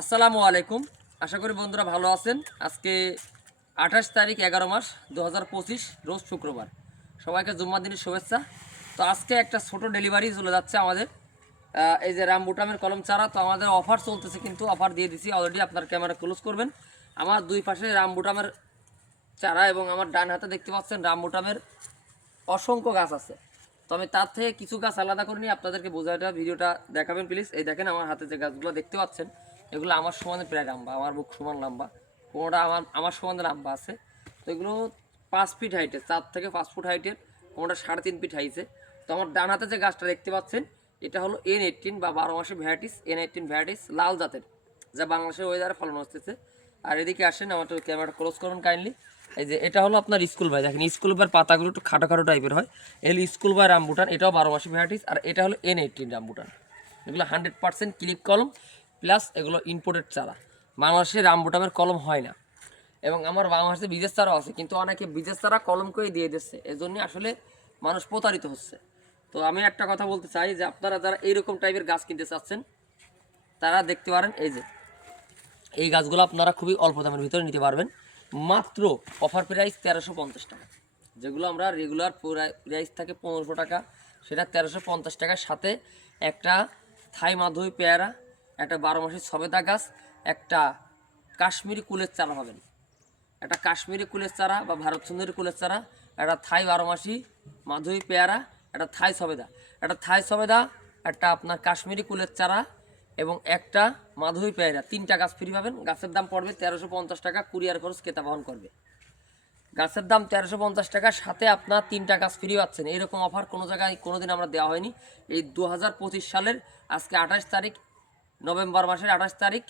আসসালামু আলাইকুম। আশা করি বন্ধুরা ভালো আছেন। আজকে আঠাশ তারিখ, এগারো মাস দু হাজার পঁচিশ, রোজ শুক্রবার। সবাইকে জুম্মা দিনের শুভেচ্ছা। তো আজকে একটা ছোট ডেলিভারি চলে যাচ্ছে আমাদের। এই যে রামবুটামের কলম চারা তো আমাদের অফার চলতেছে কিন্তু অফার দিয়ে দিছি। অলরেডি আপনার ক্যামেরা ক্লোজ করবেন। আমার দুই পাশে রামবুটামের চারা এবং আমার ডান হাতে দেখতে পাচ্ছেন রামবুটামের অসংখ্য গাছ আছে। তো আমি তার থেকে কিছু গাছ আলাদা করে নিয়ে আপনাদেরকে বোঝাটা, ভিডিওটা দেখাবেন প্লিজ এই দেখেন আমার হাতে যে গাছগুলো দেখতে পাচ্ছেন। এগুলো আমার সমানে প্রায় লম্বা আমার বুক সমান লম্বা কোনোটা আমার আমার সমানে লম্বা আছে। তো এগুলো পাঁচ ফিট হাইটের চার থেকে পাঁচ ফুট হাইটের কোনোটা সাড়ে তিন ফিট হাইছে তো আমার ডান হাতে যে গাছটা দেখতে পাচ্ছেন, এটা হলো এন এইটিন বা বারো মাসে ভ্যারাইটিস এন এইটিন ভ্যারাইটিস লাল জাতের, যা বাংলাদেশের ওয়েদারে ফলন হচ্ছে। আর এদিকে আসেন আমার একটু ক্যামেরাটা ক্লোজ করুন কাইন্ডলি এই যে, এটা হলো আপনার স্কুল বাই দেখেন স্কুল বাইয়ের পাতাগুলো একটু খাটো খাটো টাইপের হয় এগুলো স্কুল বাই রামবুটান এটাও বারো মাসে ভ্যারাইটিস আর এটা হলো এন এইটিন রামবুটান এগুলো হান্ড্রেড পার্সেন্ট ক্লিপ কলম। প্লাস এগুলো ইম্পোর্টেড চারা। বাংলাদেশে রামবুটামের কলম হয় না। এবং আমার বাংলাদেশে বীজের চারাও আছে, কিন্তু অনেকে বীজের চারা কলম করে দিয়ে দিচ্ছে। এজন্যই আসলে মানুষ প্রতারিত হচ্ছে। তো আমি একটা কথা বলতে চাই যে, আপনারা যারা এইরকম টাইপের গাছ কিনতে চাচ্ছেন, তারা দেখতে পারেন এই যে, এই গাছগুলো আপনারা খুবই অল্প দামের ভিতরে নিতে পারবেন। মাত্র অফার প্রাইস তেরোশো পঞ্চাশ টাকা। যেগুলো আমরা রেগুলার প্রাইস থাকে পনেরোশো টাকা। সেটা তেরোশো পঞ্চাশ টাকার সাথে একটা থাই মাধবী পেয়ারা একটা বারো মাসের সবেদা গাছ, একটা কাশ্মীরি কুলের চারা পাবেন। একটা কাশ্মীরি কুলের চারা বা ভারত সুন্দরী কুলের চারা, একটা থাই বারো মাসি মাধবী পেয়ারা, একটা থাই সবেদা। একটা থাই সবেদা, একটা আপনার কাশ্মীরি কুলের চারা এবং একটা মাধবী পেয়ারা। তিনটা গাছ ফ্রি পাবেন। গাছের দাম পড়বে তেরোশো পঞ্চাশ টাকা, কুরিয়ার খরচ কেতা বহন করবে। গাছের দাম তেরোশো পঞ্চাশ টাকার সাথে আপনার তিনটা গাছ ফ্রি পাচ্ছেন। এরকম অফার কোনো জায়গায় কোনো দিন আমরা দেওয়া হয়নি। এই দু হাজার পঁচিশ সালের আজকে আঠাশ তারিখ নভেম্বর মাসের আঠাশ তারিখ,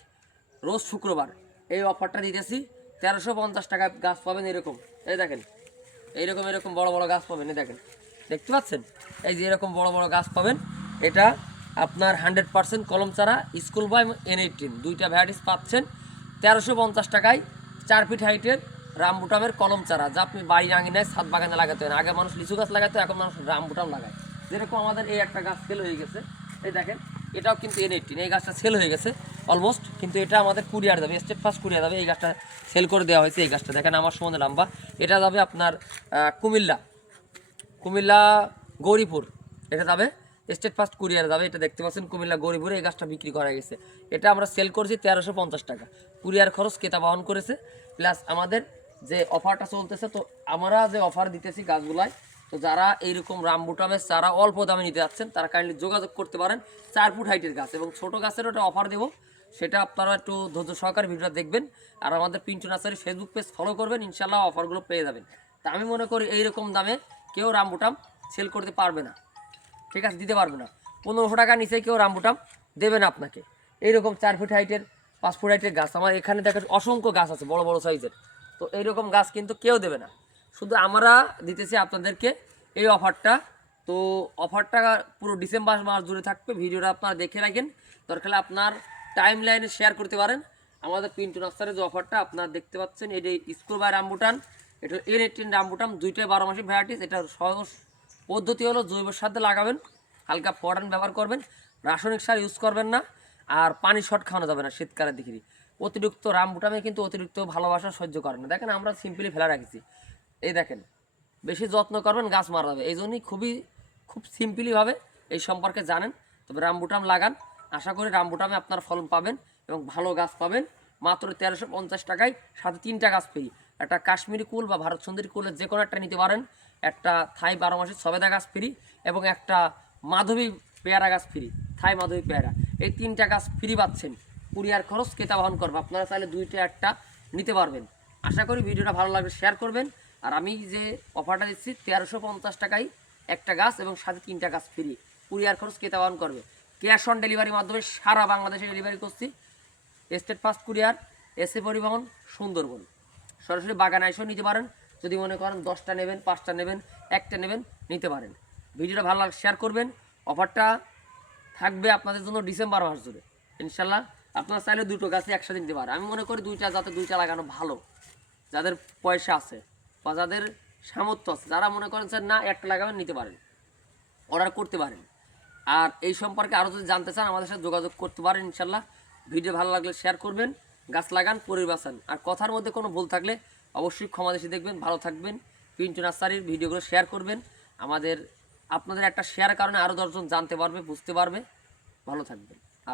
রোজ শুক্রবার। এই অফারটা দিতেছি, তেরোশো পঞ্চাশ টাকা গাছ পাবেন এরকম। এই দেখেন, এইরকম, এরকম বড় বড় গাছ পাবেন, এই দেখেন। দেখতে পাচ্ছেন? এই যে এরকম বড় বড় গাছ পাবেন, এটা আপনার হান্ড্রেড পার্সেন্ট কলম চারা, স্কুল বাই এন এইটিন দুইটা ভ্যারাইটিস পাচ্ছেন, তেরোশো পঞ্চাশ টাকায় চার ফিট হাইটের রামবুটামের কলম চারা। যা আপনি বাড়ি আঙিনায়, ছাদ বাগানে লাগাতে হয় আগে মানুষ লিচু গাছ লাগাতো, এখন মানুষ রামবুটাম লাগায়। যেরকম আমাদের এই একটা গাছ সেল হয়ে গেছে, এই দেখেন এটাও কিন্তু এন এইটিন এই গাছটা সেল হয়ে গেছে অলমোস্ট কিন্তু এটা আমাদের কুরিয়ার যাবে স্টেট ফার্স্ট কুরিয়ার যাবে এই গাছটা সেল করে দেওয়া হয়েছে, এই গাছটা। দেখেন আমার সম্বন্ধে লম্বা এটা যাবে আপনার কুমিল্লা কুমিল্লা গৌরীপুর, এটা যাবে স্টেট ফার্স্ট কুরিয়ার যাবে, এটা দেখতে পাচ্ছেন কুমিল্লা গৌরীপুরে এই গাছটা বিক্রি করা গেছে। এটা আমরা সেল করছি তেরোশো পঞ্চাশ টাকা। কুরিয়ার খরচ কেতা বহন করেছে প্লাস আমাদের যে অফারটা চলতেছে, তো আমরা যে অফার দিতেছি গাছগুলায় তো যারা এইরকম রামবুটামের চারা অল্প দামে নিতে যাচ্ছেন, তারা কাইন্ডলি যোগাযোগ করতে পারেন চার ফুট হাইটের গাছ এবং ছোট গাছের ওটা অফার দেবো। সেটা আপনারা একটু ধৈর্য সহকারে ভিডিওটা দেখবেন আর আমাদের Pintu nursery Facebook page follow করবেন ইনশাল্লাহ অফারগুলো পেয়ে যাবেন। তা আমি মনে করি এইরকম দামে কেউ রামবুটাম সেল করতে পারবে না। ঠিক আছে, দিতে পারবে না। পনেরোশো টাকা নিচে কেউ রামবুটাম দেবে না আপনাকে। এইরকম চার ফুট হাইটের পাঁচ ফুট হাইটের গাছ। আমার এখানে দেখা অসংখ্য গাছ আছে, বড় বড় সাইজের তো এইরকম গাছ কিন্তু কেউ দেবে না। শুধু আমরা দিতেছি আপনাদেরকে এই অফারটা। তো অফারটা পুরো ডিসেম্বর মাস জুড়ে থাকবে। ভিডিওটা আপনারা দেখে রাখেন। দরকার আপনার টাইম লাইনে শেয়ার করতে পারেন। আমাদের পিন্টু নাস্তারের যে অফারটা আপনারা দেখতে পাচ্ছেন, এটি স্কুল বাই রামবুটান। এটা এন এইটিন রামবুটান, দুইটাই বারো মাসি ভ্যারাইটিস এটা সহজ পদ্ধতি হলো জৈব সার লাগাবেন। হালকা ফোয়ারান ব্যবহার করবেন। রাসায়নিক সার ইউজ করবেন না। আর পানি শর্ট খাওয়ানো যাবে না শীতকালের দিকে। অতিরিক্ত রামবুটামে কিন্তু অতিরিক্ত ভালোবাসা সহ্য করে না। দেখেন আমরা সিম্পলি ফেলা রাখছি। এই দেখেন, বেশি যত্ন করবেন, গাছ মারা যাবে এই জন্যই খুবই, খুব সিম্পলিভাবে এই সম্পর্কে জানেন। তবে রামবুটাম লাগান। আশা করি রামবুটামে আপনার ফলন পাবেন এবং ভালো গাছ পাবেন। মাত্র তেরোশো পঞ্চাশ টাকায় সাথে তিনটা গাছ ফ্রি একটা কাশ্মীরি কুল বা ভারত সুন্দরী কুলের যে কোনো একটা নিতে পারেন। একটা থাই বারো মাসের সবেদা গাছ ফ্রি এবং একটা মাধবী পেয়ারা গাছ ফ্রি। থাই মাধবী পেয়ারা। এই তিনটা গাছ ফ্রি পাচ্ছেন। কুরিয়ার খরচ কেতা বহন করবে। আপনারা চাইলে দুইটা, একটা নিতে পারবেন। আশা করি ভিডিওটা ভালো লাগবে শেয়ার করবেন। আর আমি যে অফারটা দিচ্ছি, তেরোশো পঞ্চাশ টাকায় একটা গাছ এবং সাথে তিনটা গাছ ফ্রি। কুরিয়ার খরচ ক্রেতা বহন করবে? ক্যাশ অন ডেলিভারির মাধ্যমে সারা বাংলাদেশে ডেলিভারি করছি। স্টেট ফার্স্ট কুরিয়ার এসএ পরিবহন, সুন্দরবন। সরাসরি বাগান এসেও নিতে পারেন। যদি মনে করেন দশটা নেবেন, পাঁচটা নেবেন, একটা নেবেন, নিতে পারেন। ভিডিওটা ভালো লাগে শেয়ার করবেন। অফারটা থাকবে আপনাদের জন্য ডিসেম্বর মাস জুড়ে। ইনশাল্লাহ আপনারা চাইলে দুটো গাছে একসাথে নিতে পারেন। আমি মনে করি দুইটা যাতে দুইটা লাগানো ভালো, যাদের পয়সা আছে। বা যাদের সামর্থ্য আছে, যারা মনে করেন স্যার না, একটা লাগাবেন, নিতে পারেন অর্ডার করতে পারেন। আর এই সম্পর্কে আরও যদি জানতে চান, আমাদের সাথে যোগাযোগ করতে পারেন, ইনশাল্লাহ। ভিডিও ভালো লাগলে শেয়ার করবেন, গাছ লাগান পরিবার বাঁচান। আর কথার মধ্যে কোনো ভুল থাকলে অবশ্যই ক্ষমা দেশে দেখবেন, ভালো থাকবেন। পিন্টু নার্সারির ভিডিওগুলো শেয়ার করবেন। আমাদের, আপনাদের একটা শেয়ার কারণে আরও দশজন জানতে পারবে, বুঝতে পারবে। ভালো থাকবেন।